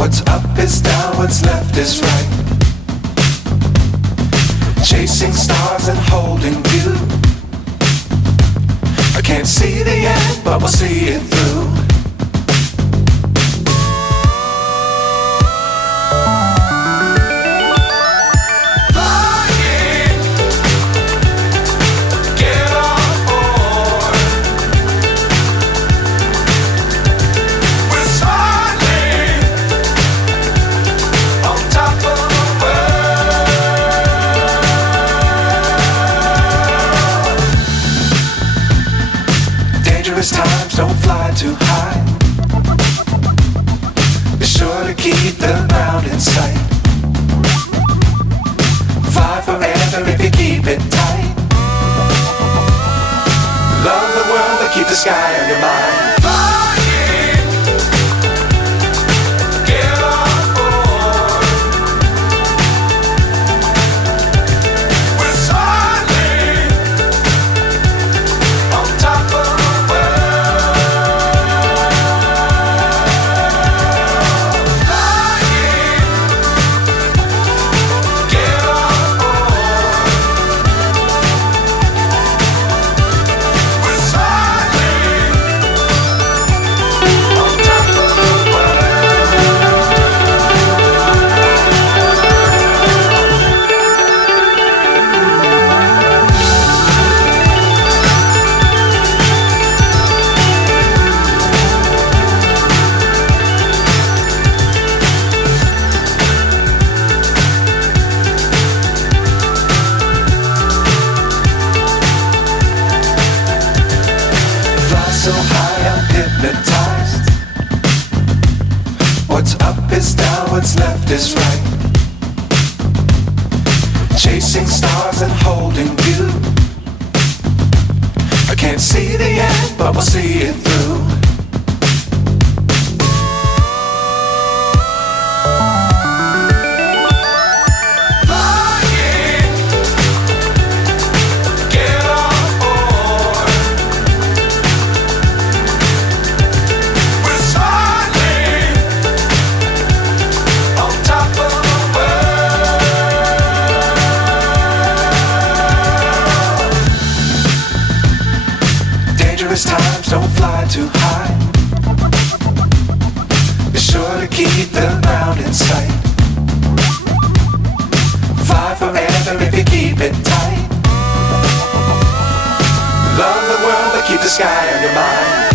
What's up is down, what's left is right. Chasing stars and holding you. I can't see the end, but we'll see it through. Times don't fly too high. Be sure to keep the ground in sight. Fly forever if you keep it tight. Love the world but keep the sky on your mind. So high I'm hypnotized. What's up is down, what's left is right. Chasing stars and holding you. I can't see the end, but we'll see it through. Times don't fly too high. Be sure to keep the ground in sight. Fly forever if you keep it tight. Love the world but keep the sky on your mind.